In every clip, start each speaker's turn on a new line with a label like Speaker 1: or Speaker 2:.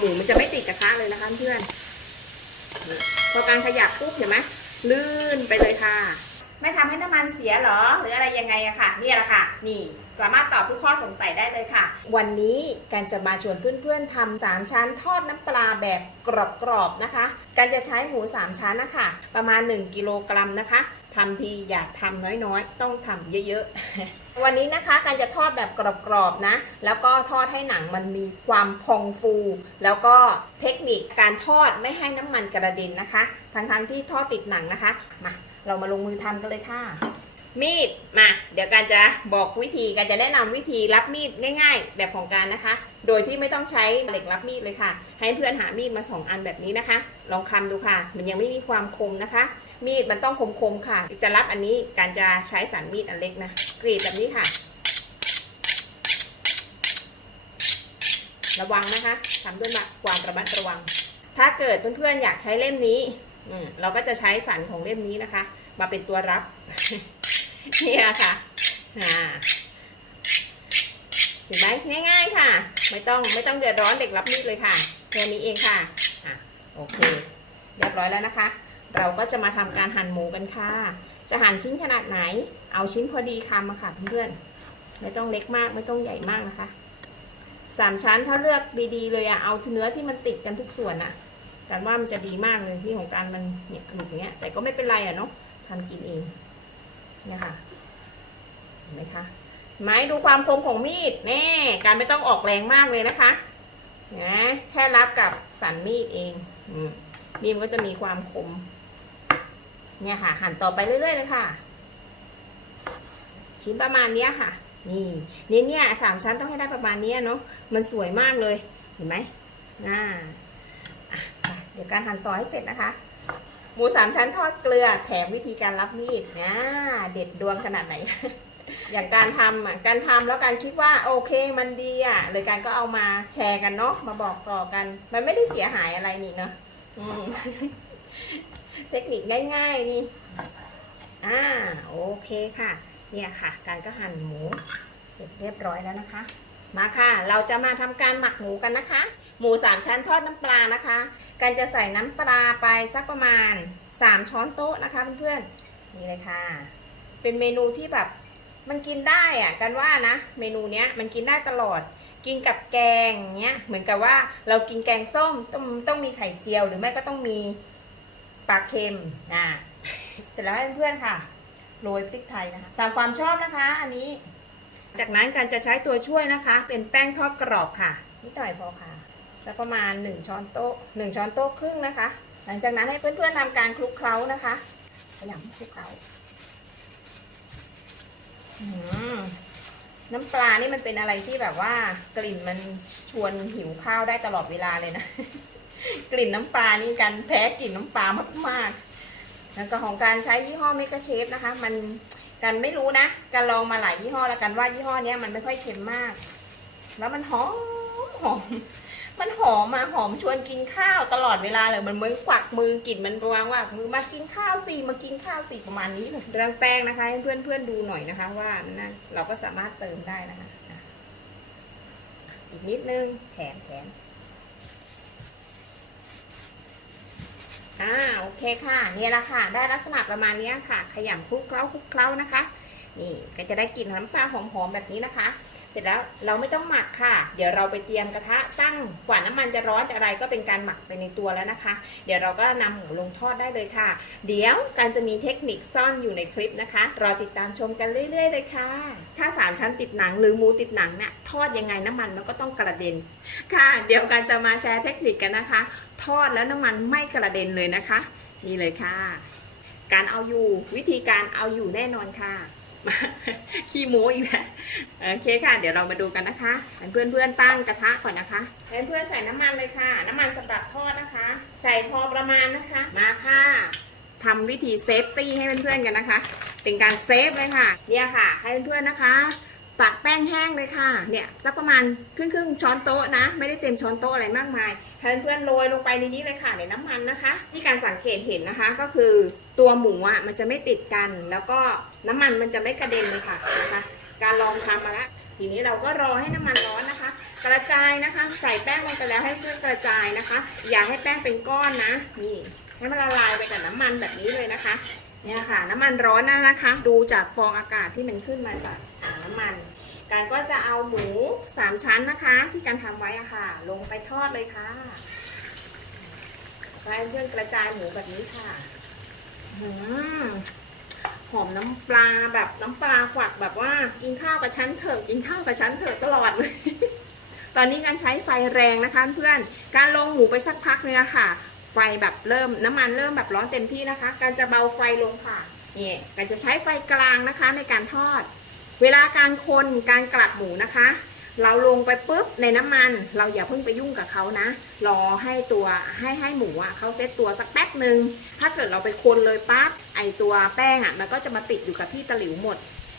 Speaker 1: หมูมันจะไม่ติดกระทะเลยนะคะเพื่อน พอการขยับปุ๊บเห็นไหมลื่นไปเลยค่ะ ไม่ทำให้น้ำมันเสียเหรอ หรืออะไรยังไงอะค่ะ นี่แหละค่ะ นี่สามารถตอบทุกข้อสงสัยได้เลยค่ะ วันนี้การจะมาชวนเพื่อนๆทำสามชั้นทอดน้ำปลาแบบกรอบๆนะคะ การจะใช้หมูสามชั้นนะคะ ประมาณ 1 กิโลกรัมนะคะทำทีอยากทำน้อยๆ ต้องทำเยอะๆ วันนี้นะคะการจะทอดแบบกรอบๆนะ แล้วก็ทอดให้หนังมันมีความพองฟู แล้วก็เทคนิคการทอดไม่ให้น้ำมันกระเด็นนะคะทั้งๆที่ทอดติดหนังนะคะมาเรามาลงมือทำกันเลยค่ะ มีดมา เดี๋ยวการจะบอกวิธีการจะแนะนำวิธีรับมีดง่าย ๆ แบบของการนะคะ โดยที่ไม่ต้องใช้เหล็กรับมีดเลยค่ะ ให้เพื่อนหามีดมาสองอันแบบนี้นะคะ ลองคำดูค่ะ มันยังไม่มีความคมนะคะ มีดมันต้องคมๆค่ะ จะรับอันนี้การจะใช้สันมีดอันเล็กนะกรีดแบบนี้ค่ะ ระวังนะคะทำด้วยความระมัดระวัง ถ้าเกิดเพื่อนๆอยากใช้เล่มนี้อืเราก็จะใช้สันของเล่มนี้นะคะ มาเป็นตัวรับ เนี่ยค่ะอ่าเห็นไหมง่าย ๆ ค่ะ ไม่ต้องไม่ต้องเดือดร้อนเด็กรับมีดเลยค่ะแค่นี้เองค่ะอะโอเคเรียบร้อยแล้วนะคะ เราก็จะมาทำการหั่นหมูกันค่ะ จะหั่นชิ้นขนาดไหน เอาชิ้นพอดีคำอะค่ะเพื่อนๆไม่ต้องเล็กมากไม่ต้องใหญ่มากนะคะสามชั้นถ้าเลือกดีๆเลยอะเอาเนื้อที่มันติดกันทุกส่วนอะการว่ามันจะดีมากเลยที่ของการมันเนี่ยหลุดอย่างเงี้ยแต่ก็ไม่เป็นไรอะเนาะทำกินเอง เนี่ยค่ะเห็นไหมคะไม้ดูความคมของมีดแน่การไม่ต้องออกแรงมากเลยนะคะนะแค่รับกับสันมีดเองอมีดมันก็จะมีความคม เนี่ยค่ะ หั่นต่อไปเรื่อยๆเลยค่ะ ชิ้นประมาณเนี้ยค่ะ นี่นี่เนี่ยสามชั้นต้องให้ได้ประมาณเนี้ยเนาะมันสวยมากเลยเห็นไหมน่าเดี๋ยวการหั่นต่อให้เสร็จนะคะ มูสามชั้นทอดเกลือแถมวิธีการรับมีดนะเด็ดดวงขนาดไหน อย่างการทำอะการทำแล้วการคิดว่าโอเคมันดีอะเลยการก็เอามาแชร์กันเนาะมาบอกต่อกัน มันไม่ได้เสียหายอะไรนี่เนาะเทคนิคง่ายๆนี่อ่าโอเคค่ะ เนี่ยค่ะ การก็หั่นหมู เสร็จเรียบร้อยแล้วนะคะ มาค่ะ เราจะมาทำการหมักหมูกันนะคะ หมูสามชั้นทอดน้ำปลานะคะการจะใส่น้ำปลาไปสักประมาณ3ช้อนโต๊ะนะคะเพื่อนๆนี่เลยค่ะ เป็นเมนูที่แบบมันกินได้อะกันว่านะ เมนูเนี้ยมันกินได้ตลอด กินกับแกงเนี้ยเหมือนกับว่าเรากินแกงส้มต้องต้องมีไข่เจียวหรือไม่ก็ต้องมีปลาเค็มนะเสร็จแล้วให้เพื่อนๆค่ะโรยพริกไทยนะคะตามความชอบนะคะ อันนี้ จากนั้นการจะใช้ตัวช่วยนะคะ เป็นแป้งทอดกรอบค่ะนิดหน่อยพอค่ะ สักประมาณ 1 ช้อนโต๊ะ1ช้อนโต๊ะครึ่งนะคะ หลังจากนั้นให้เพื่อนๆทำการคลุกเคล้านะคะขยำคลุกเคล้าน้ำปลานี่มันเป็นอะไรที่แบบว่ากลิ่นมันชวนหิวข้าวได้ตลอดเวลาเลยนะ กลิ่นน้ำปลานี่กันแพ้กลิ่นน้ำปลามากๆ แล้วก็ของการใช้ยี่ห้อเมกาเชฟนะคะ มันกันไม่รู้นะการลองมาหลายยี่ห้อแล้วกันว่ายี่ห้อนี้มันไม่ค่อยเค็มมาก แล้วมันหอมหอม อมมาหอมชวนกินข้าวตลอดเวลาเลยมันเหมือนกวักมือกลิ่นมันประมาณว่ามือมากินข้าวสิมากินข้าวสิประมาณนี้เลยเรื่องแป้งนะคะให้เพื่อนเพื่อนๆดูหน่อยนะคะ ว่านะเราก็สามารถเติมได้นะคะอะอีกนิดนึงแถมแถมอ่าโอเคค่ะเนี่ยแหละค่ะ ได้ลักษณะประมาณนี้ค่ะ ขยำคลุกเคล้าคลุกเคล้านะคะ นี่ก็จะได้กลิ่นน้ำปลาหอมๆแบบนี้นะคะ เสร็จแล้วเราไม่ต้องหมักค่ะ เดี๋ยวเราไปเตรียมกระทะตั้งกว่าน้ำมันจะร้อนจะอะไรก็เป็นการหมักไปในตัวแล้วนะคะ เดี๋ยวเราก็นำหมูลงทอดได้เลยค่ะ เดี๋ยวการจะมีเทคนิคซ่อนอยู่ในคลิปนะคะ รอติดตามชมกันเรื่อย ๆ เลยค่ะ ถ้าสามชั้นติดหนังหรือหมูติดหนังเนี่ยทอดยังไงน้ำมันมันก็ต้องกระเด็น ค่ะ เดี๋ยวการจะมาแชร์เทคนิคกันนะคะ ทอดแล้วน้ำมันไม่กระเด็นเลยนะคะ นี่เลยค่ะ การเอาอยู่วิธีการเอาอยู่แน่นอนค่ะ ขี้โม้อีกแล้วโอเคค่ะ เดี๋ยวเรามาดูกันนะคะให้เพื่อนตั้งกระทะก่อนนะคะให้เพื่อนใส่น้ำมันเลยค่ะ น้ำมันสำหรับทอดนะคะ ใส่พอประมาณนะคะ มาค่ะทำวิธีเซฟตี้ให้เพื่อนๆกันนะคะ เป็นการเซฟเลยค่ะ เนี่ยค่ะ ให้เพื่อนๆนะคะ ตักแป้งแห้งเลยค่ะ เนี่ยสักประมาณครึ่งครึ่งช้อนโต๊ะนะ ไม่ได้เต็มช้อนโต๊ะอะไรมากมาย เพื่อนๆโรยลงไปในนี้เลยค่ะในน้ำมันนะคะที่การสังเกตเห็นนะคะก็คือตัวหมูอะมันจะไม่ติดกัน แล้วก็น้ำมันมันจะไม่กระเด็นเลยค่ะนะคะ การลองทำมาแล้วทีนี้เราก็รอให้น้ำมันร้อนนะคะ กระจายนะคะ ใส่แป้งลงไปแล้วให้เพื่อนกระจายนะคะ อย่าให้แป้งเป็นก้อนนะนี่ให้มันละลายไปกับน้ำมันแบบนี้เลยนะคะเนี่ยค่ะ น้ำมันร้อนนะนะคะ ดูจากฟองอากาศที่มันขึ้นมาจากน้ำมัน การก็จะเอาหมูสามชั้นนะคะ ที่การทำไว้อะค่ะ ลงไปทอดเลยค่ะให้เพื่อนกระจายหมูแบบนี้ค่ะอืมหอมน้ำปลาแบบน้ำปลาขวักแบบว่ากินข้าวกับฉันเถอะกินข้าวกับฉันเถอะตลอดเลยตอนนี้การใช้ไฟแรงนะคะเพื่อนการลงหมูไปสักพักเนี่ยค่ะ ไฟแบบเริ่มน้ำมันเริ่มแบบร้อนเต็มที่นะคะ การจะเบาไฟลงค่ะนี่การจะใช้ไฟกลางนะคะในการทอด เวลาการคนการกลับหมูนะคะ เราลงไปปุ๊บในน้ำมัน เราอย่าเพิ่งไปยุ่งกับเขานะ รอให้ตัวให้ให้หมูอะเขาเซตตัวสักแป๊บหนึ่งถ้าเกิดเราไปคนเลยปั๊บไอตัวแป้งอะมันก็จะมาติดอยู่กับที่ตะหลิวหมด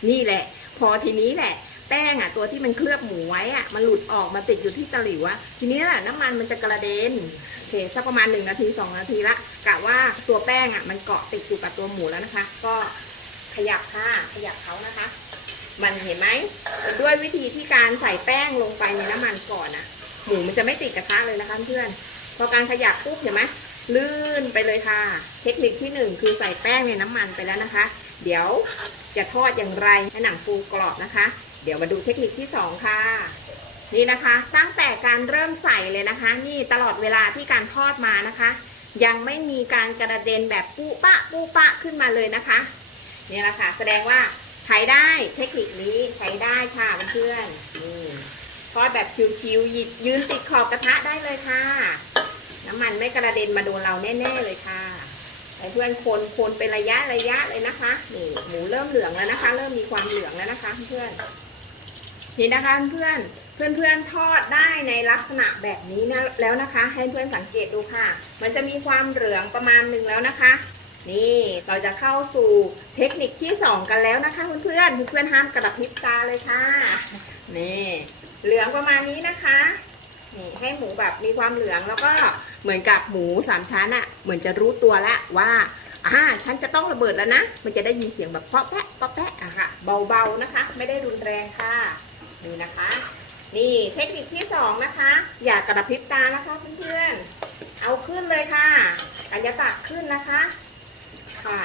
Speaker 1: นี่แหละ พอทีนี้แหละแป้งอะตัวที่มันเคลือบหมูไว้อะมันหลุดออกมาติดอยู่ที่ตะหลิวอะทีนี้แหละน้ำมันมันจะกระเด็นโอเคสักประมาณ1นาที 2 นาทีละกะว่าตัวแป้งอะมันเกาะติดอยู่กับตัวหมูแล้วนะคะ ก็ขยับค่ะขยับเขานะคะ มันเห็นไหมด้วยวิธีที่การใส่แป้งลงไปในน้ำมันก่อนนะหมูมันจะไม่ติดกระทะเลยนะคะเพื่อนพอการขยับปุ๊บเห็นไหมลื่นไปเลยค่ะ เทคนิคที่หนึ่งคือใส่แป้งในน้ำมันไปแล้วนะคะ เดี๋ยวจะทอดอย่างไรให้หนังฟูกรอบนะคะ เดี๋ยวมาดูเทคนิคที่สองค่ะ นี่นะคะ ตั้งแต่การเริ่มใส่เลยนะคะ นี่ตลอดเวลาที่การทอดมานะคะ ยังไม่มีการกระเด็นแบบปูปะปูปะขึ้นมาเลยนะคะ นี่แหละค่ะแสดงว่า ช้ได้เทคนิคนี้ใช้ได้ค่ะเพื่อนๆนี่ทอดแบบชิวๆหยิบยืนติดขอบกระทะได้เลยค่ะ น้ำมันไม่กระเด็นมาโดนเราแน่ ๆเลยค่ะเพื่อนคนคนเป็นระยะระยะเลยนะคะนี่หมูเริ่มเหลืองแล้วนะคะ เริ่มมีความเหลืองแล้วนะคะ เพื่อนนี่นะคะเพื่อนเพื่อนเพื่อนๆทอดได้ในลักษณะแบบนี้นะแล้วนะคะ ให้เพื่อนสังเกตดูค่ะ มันจะมีความเหลืองประมาณหนึ่งแล้วนะคะ นี่เราจะเข้าสู่เทคนิคที่ 2 กันแล้วนะคะเพื่อนๆเพื่อนๆห้ามกระพริบตาเลยค่ะ นี่เหลืองประมาณนี้นะคะ นี่ให้หมูแบบมีความเหลืองแล้วก็เหมือนกับหมูสามชั้นอะเหมือนจะรู้ตัวแล้วว่าอ่าฉันจะต้องระเบิดแล้วนะ มันจะได้ยินเสียงแบบเปาะแปะเปาะแปะอะค่ะ เบาๆนะคะ ไม่ได้รุนแรงค่ะ นี่นะคะ นี่เทคนิคที่สองนะคะ อย่ากระพริบตานะคะเพื่อนๆเอาขึ้นเลยค่ะการจะตักขึ้นนะคะ ค่ะ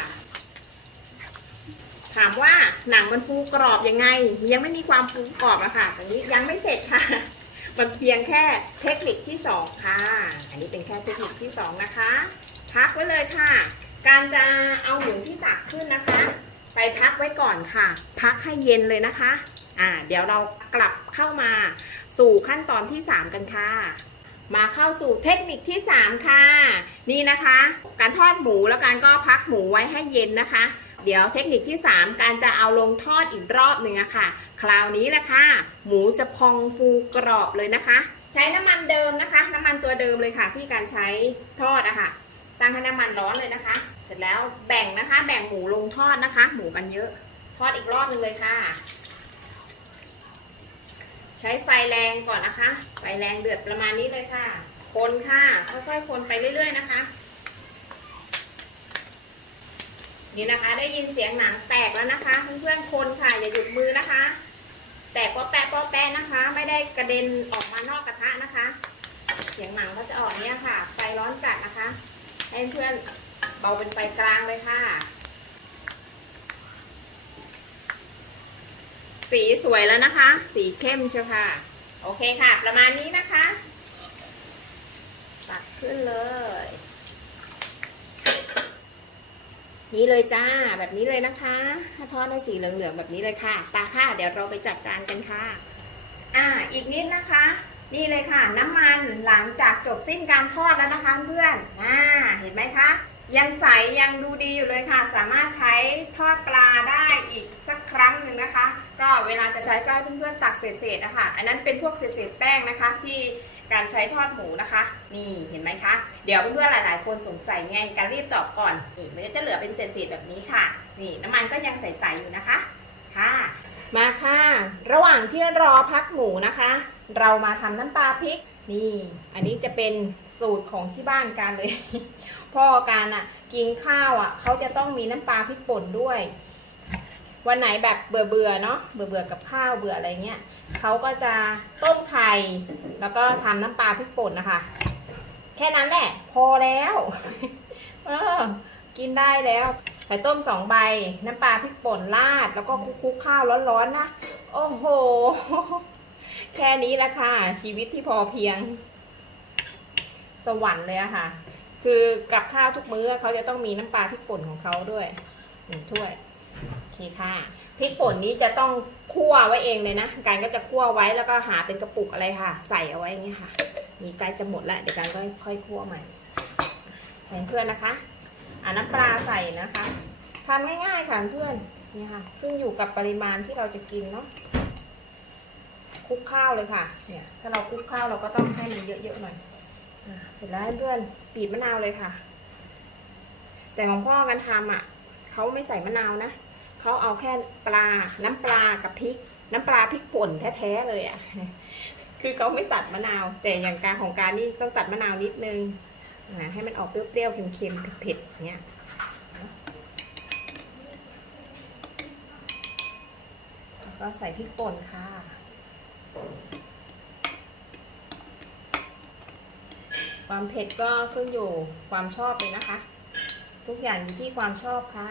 Speaker 1: ถามว่าหนังมันฟูกรอบยังไง ยังไม่มีความฟูกรอบอะค่ะอันนี้ยังไม่เสร็จค่ะ มันเพียงแค่เทคนิคที่สองค่ะ อันนี้เป็นแค่เทคนิคที่สองนะคะพักไว้เลยค่ะ การจะเอาหมูที่ตักขึ้นนะคะ ไปพักไว้ก่อนค่ะ พักให้เย็นเลยนะคะ อ่า เดี๋ยวเรากลับเข้ามาสู่ขั้นตอนที่ 3 กันค่ะ มาเข้าสู่เทคนิคที่ 3 ค่ะ นี่นะคะ การทอดหมูแล้วการก็พักหมูไว้ให้เย็นนะคะ เดี๋ยวเทคนิคที่ 3 การจะเอาลงทอดอีกรอบหนึ่งอะค่ะ คราวนี้แหละคะ หมูจะพองฟูกรอบเลยนะคะ ใช้น้ำมันเดิมนะคะ น้ำมันตัวเดิมเลยค่ะที่การใช้ทอดอะค่ะ ตั้งให้น้ำมันร้อนเลยนะคะ เสร็จแล้วแบ่งนะคะ แบ่งหมูลงทอดนะคะ หมูกันเยอะ ทอดอีกรอบหนึงเลยค่ะ ใช้ไฟแรงก่อนนะคะ ไฟแรงเดือดประมาณนี้เลยค่ะ คนค่ะ ค่อยๆ คนไปเรื่อย ๆ นะคะ นี่นะคะ ได้ยินเสียงหนังแตกแล้วนะคะ เพื่อนๆ คนค่ะ อย่าหยุดมือนะคะ แตกป๊อแปะป๊อแปะนะคะ ไม่ได้กระเด็นออกมานอกกระทะนะคะ เสียงหนังก็จะออกเนี้ยค่ะ ไฟร้อนจัดนะคะ ให้เพื่อนเบาเป็นไฟกลางเลยค่ะ สีสวยแล้วนะคะ สีเข้มเชียวค่ะ โอเคค่ะ ประมาณนี้นะคะ ตักขึ้นเลย นี่เลยจ้า แบบนี้เลยนะคะถ้าทอดได้สีเหลืองๆแบบนี้เลยค่ะตาค่ะ เดี๋ยวเราไปจัดจานกันค่ะ อ่า อีกนิดนะคะ นี่เลยค่ะ น้ำมันหลังจากจบสิ้นการทอดแล้วนะคะเพื่อนอ่าเห็นไหมคะยังใสยังดูดีอยู่เลยค่ะ สามารถใช้ทอดปลาได้อีกสักครั้งหนึ่งนะคะ ก็เวลาจะใช้ก็ให้เพื่อนๆตักเศษๆนะคะอันนั้นเป็นพวกเศษๆแป้งนะคะ ที่การใช้ทอดหมูนะคะ นี่เห็นไหมคะ เดี๋ยวเพื่อนๆหลายๆ คนสงสัยไงการรีบตอบก่อนนี่มันก็จะเหลือเป็นเศษๆแบบนี้ค่ะ นี่น้ำมันก็ยังใสๆอยู่นะคะค่ะ มาค่ะ ระหว่างที่รอพักหมูนะคะ เรามาทำน้ำปลาพริกนี่ อันนี้จะเป็นสูตรของที่บ้านกันเลย พ่อการอะกินข้าวอะเขาจะต้องมีน้ำปลาพริกป่นด้วย วันไหนแบบเบื่อเบื่อๆเนาะเบื่อเบื่อๆกับข้าวเบื่ออะไรเงี้ยเขาก็จะต้มไข่ แล้วก็ทำน้ำปลาพริกป่นนะคะ แค่นั้นแหละ พอแล้วเออกินได้แล้วไข่ต้มสองใบ น้ำปลาพริกป่นราด แล้วก็คลุกๆข้าวร้อนๆนะโอ้โห แค่นี้แหละค่ะ ชีวิตที่พอเพียง สวรรค์เลยอะค่ะ คือกับข้าวทุกมื้อเขาจะต้องมีน้ำปลาพริกป่นของเขาด้วยหนึ่งถ้วย เคค่ะพริกป่นนี้จะต้องคั่วไว้เองเลยนะการก็จะคั่วไว้แล้วก็หาเป็นกระปุกอะไรค่ะ ใส่เอาไว้อย่างเงี้ยค่ะมีใกล้จะหมดแล้วเดี๋ยวการก็ค่อยคั่วใหม่แทนเพื่อนนะคะอ่าน้ำปลาใส่นะคะทำง่ายๆค่ะเพื่อนนี่ค่ะขึ้นอยู่กับปริมาณที่เราจะกินเนาะคลุกข้าวเลยค่ะ เนี่ย ถ้าเราคลุกข้าวเราก็ต้องให้มันเยอะๆหน่อยอเสร็จแล้วเพื่อนบีบมะนาวเลยค่ะ แต่ของพ่อกันทำอะเขาไม่ใส่มะนาวนะ เขาเอาแค่ปลา น้ำปลากับพริก น้ำปลาพริกป่นแท้ๆเลยอะ คือเขาไม่ตัดมะนาว แต่อย่างการของการนี่ต้องตัดมะนาวนิดนึงอ่าให้มันออกเปรี้ยวๆเค็มๆเผ็ดๆเงี้ยแล้วก็ใส่พริกป่นค่ะความเผ็ดก็ขึ้นอยู่ความชอบเลยนะคะ ทุกอย่างอยู่ที่ความชอบค่ะ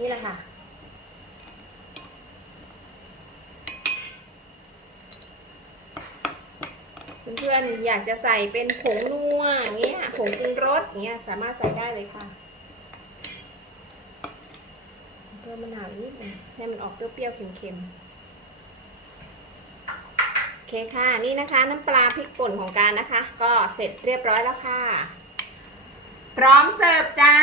Speaker 1: นี่แหละค่ะ เพื่อนๆอยากจะใส่เป็นผงนัวอย่างเงี้ยผงปรุงรสอย่างเงี้ยสามารถใส่ได้เลยค่ะเพิ่มมะนาวนิดนึงให้มันออกเปรี้ยวๆเค็มๆโอเคค่ะ นี่นะคะน้ำปลาพริกป่นของการนะคะ ก็เสร็จเรียบร้อยแล้วค่ะ พร้อมเสิร์ฟจ้า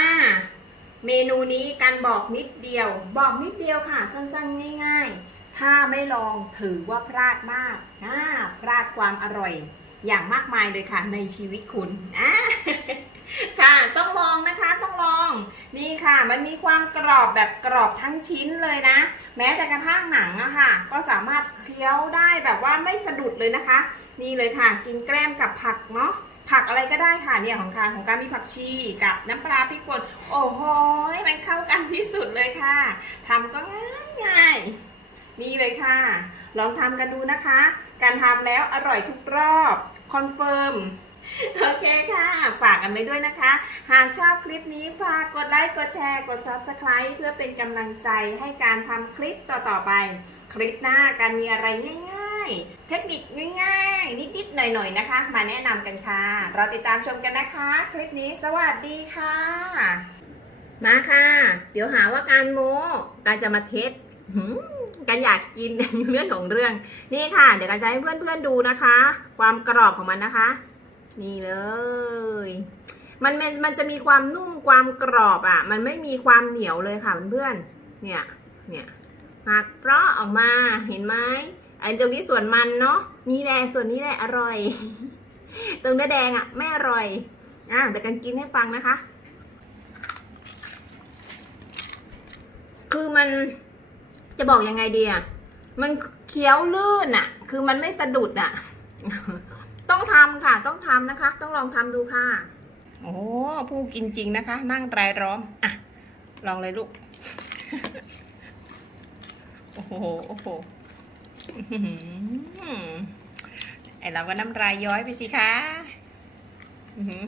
Speaker 1: เมนูนี้การบอกนิดเดียว บอกนิดเดียวค่ะ สั้นๆ ง่าย ๆ ถ้าไม่ลองถือว่าพลาดมากอ่าพลาดความอร่อย อย่างมากมายเลยค่ะในชีวิตคุณอ่าค่ะต้องลองนะคะต้องลองนี่ค่ะ มันมีความกรอบแบบกรอบทั้งชิ้นเลยนะ แม้แต่กระทั่งหนังอะค่ะ ก็สามารถเคี้ยวได้แบบว่าไม่สะดุดเลยนะคะ นี่เลยค่ะ กินแกล้มกับผักเนาะ ผักอะไรก็ได้ค่ะเนี่ยของการของการมีผักชีกับน้ำปลาพริกป่นโอ้โหมันเข้ากันที่สุดเลยค่ะทำก็ง่ายง่ายนี่เลยค่ะ ลองทำกันดูนะคะ การทำแล้วอร่อยทุกรอบคอนเฟิร์มโอเคค่ะ ฝากกันไปด้วยนะคะ หากชอบคลิปนี้ฝากกดไลค์ กดแชร์ กด Subscribe เพื่อเป็นกำลังใจให้การทำคลิปต่อๆไป คลิปหน้าการมีอะไรง่าย ๆ เทคนิคง่ายๆ นิดๆ หน่อยๆ นะคะ มาแนะนำกันค่ะ เราติดตามชมกันนะคะ คลิปนี้สวัสดีค่ะ มาค่ะ เดี๋ยวหาว่าการโม้การจะมาเทสการอยากกินเรื่องของเรื่อง นี่ค่ะ เดี๋ยวการจะให้เพื่อนๆดูนะคะ ความกรอบของมันนะคะ นี่เลย มันมันมันจะมีความนุ่มความกรอบอะ มันไม่มีความเหนียวเลยค่ะเพื่อนๆเนี่ยเนี่ยหักเปราะออกมาเห็นไหม ไอ้ตรงนี้ส่วนมันเนาะนี่แหละส่วนนี้แหละอร่อย ตรงเนื้อแดงอะไม่อร่อยอะแต่กันกินให้ฟังนะคะ คือมันจะบอกยังไงดีอะมันเคี้ยวลื่นอะ คือมันไม่สะดุดอะ ต้องทำค่ะ ต้องทำนะคะ ต้องลองทำดูค่ะ โอ้ผู้กินจริงนะคะ นั่งรายล้อมอะลองเลยลูก โอ้โห โอ้โห ไอเราก็น้ำลายย้อยไปสิคะอือ